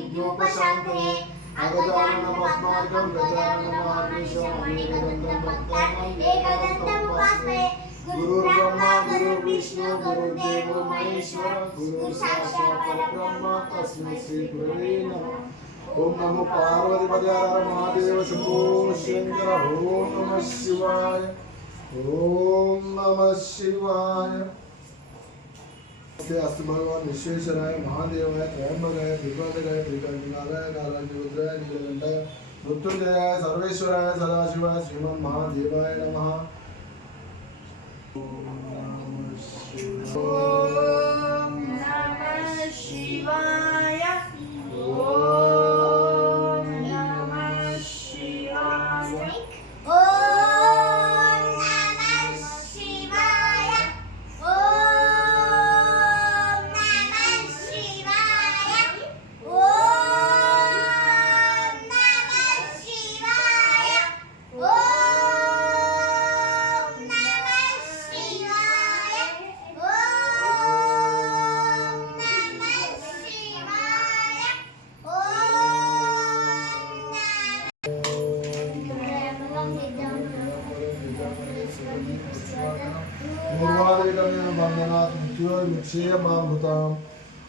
विघ्नोपशान्तये अगजाननपद्मार्गं गजाननमहर्निशं मणिकदन्तं भक्तानां एकदन्तमुपास्महे गुरुर्ब्रह्मा गुरुर्विष्णु गुरुर्देवो महेश्वर गुरुसाक्षात् परब्रह्म तस्मै श्री गुरवे नमः। ओम नमो पार्वतीपते हर महादेव शंभो शंकर। ओम नमः शिवाय। ओम नमः शिवाय। अस्तु भगवान विश्वेश्वराय महादेवाय त्रयंबकाय त्रिपादकाय त्रिकंठनाथाय कालाग्निरुद्राय नीलकंठाय मृत्युंजयाय सर्वेश्वराय सदाशिवाय श्रीमन् महादेवाय नमः। ओम नमः शिवाय। ओम नमः शिवाय।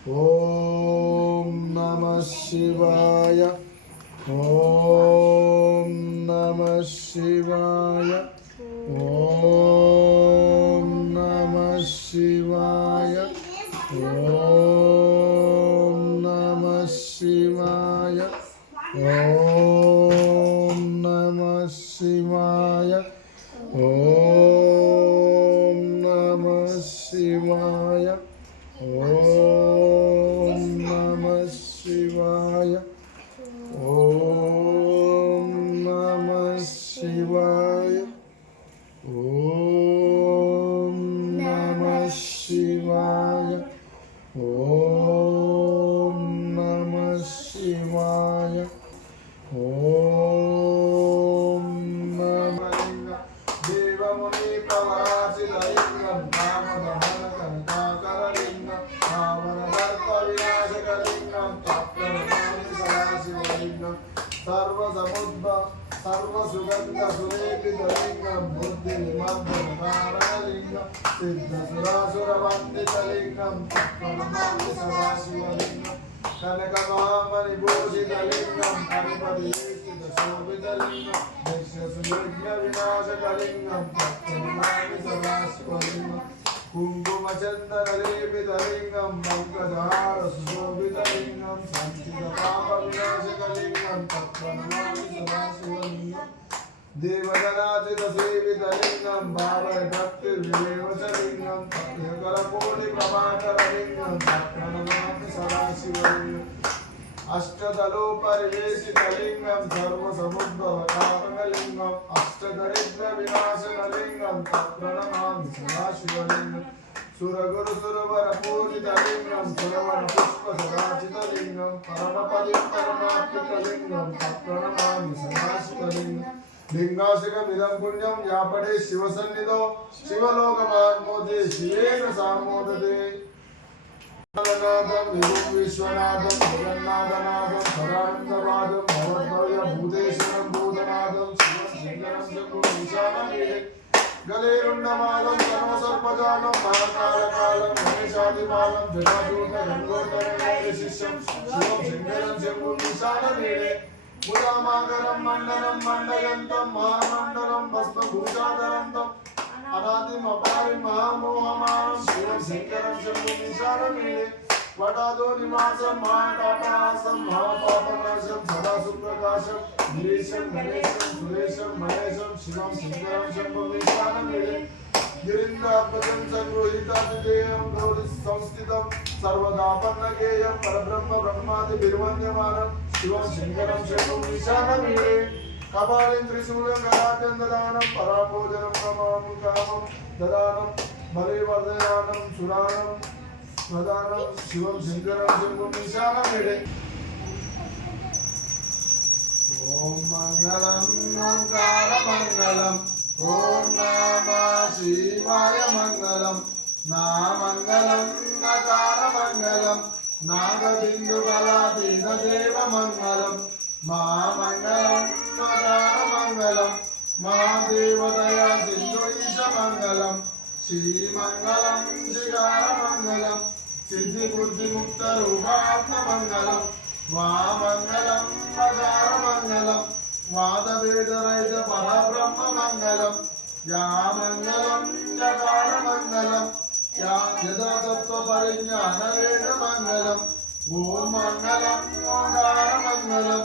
ओम नमः शिवाय। ओम नमः शिवाय। ओम नमः शिवाय। ओम नमः शिवाय। ओम नमः शिवाय। ओम नमः शिवाय। ओम नमः शिवाय। ओम नमः शिवाय। ओम नमः शिवाय। ओम नमः देवमुनि प्रवासितलिंगं नामदहनकनकाकरलिंगं आवरणकर्तविनाशकलिंगं तप्तनमामि सदाशिवलिंगं सर्वसमुद्भव सर्वसुगन्धसुलेपितलिंगं बुद्धिनिमग्नकारणलिंगं सिद्धसुरासुरवन्दितलिंगं तप्तनमामि सदाशिवलिंगं कनकमहामणिभूषितलिंगं कनिपतिशोभितलिंगं दक्षसुयज्ञविनाशकलिंगं तप्तनमामि सदाशिवलिंगं कुङ्कुमचन्दनलेपितलिंगं पङ्कजहारसुशोभितलिंगं सञ्चितपापविनाशकलिंगं तप्तनमामि सदाशिवलिंगं देवगणाचितसेवितलिंगं भावभक्तिर्विवेचलिंगं तप्तकरकोटिप्रभाकरलिंगं तप्तनमामि सदाशिवलिंगं अष्टदलोपरिवेशितलिंगं सर्वसमुद्भवकारणलिंगं अष्टदरिद्रविनाशनलिंगं तत्प्रणमामि सदाशिवलिंगं सुरगुरुसुरवरपूजितलिंगं सुरवरपुष्पसदाचितलिंगं परमपदिं परमात्मिकलिंगं तत्प्रणमामि सदाशिवलिंगं लिंगाशिखमिदं पुण्यं यापडे शिवसन्निधौ शिवलोकमान्मोदे शिवेन सामोदते नादं विश्वनाथं जगन्नाथनाथं सदानन्दवादं भवद्भव्यभूतेश्वरं भूतनाथं शिवं शङ्करं शम्भुं ईशानमीडे गलेरुण्डमालं सर्वसर्पजालं महाकालकालं महेशादिपालं जटाजूटगङ्गोदरशिष्यं शिवं शङ्करं शम्भुं ईशानमीडे मुदामाकरं मण्डलं मण्डयन्तं महामण्डलं भस्मभूषाधरं तम् अनादिमपारि महामोहमानं शिवं शङ्करं शम्भुं ईशानमीडे वटादो निवासं महाकाटहासं महापापनाशं सदा सुप्रकाशं गिरीशं गणेशं सुरेशं महेशं शिवं शङ्करं शम्भुं ईशानमीडे गिरीन्द्रात्मजं सङ्गृहीतातिदेयं गौरीसंस्थितं सर्वदापन्नगेयं परब्रह्म ब्रह्मादिभिर्वन्द्यमानं शिवं शङ्करं शम्भुं ईशानमीडे कपालिं त्रिशूलं गदाढ्यं ददानं पराभोजनं नमामि कामं ददानं बलिवर्धयानं सुरानं ददानं शिवं शङ्करं शम्भुं ईशानमीडे ॐ मङ्गलं ओङ्कारमङ्गलं ॐ नमः शिवाय मङ्गलं नामङ्गलं नकारमङ्गलं नागबिन्दुकलातीतदेव మంగళం మామంగళం మకారమంగళం మహాదేవతయ సింధురీశ మంగళం శ్రీమంగళం శ్రీకారమంగళం సిద్ధి బుద్ధి ముక్త రూపాత్మ మంగళం వామంగళం మకారమంగళం వాదవేదరహిత పరబ్రహ్మ మంగళం యా మంగళం యకారమంగళం యథాతత్వ పరిజ్ఞాన వేద మంగళం ఓం మంగళం ఓంకార మంగళం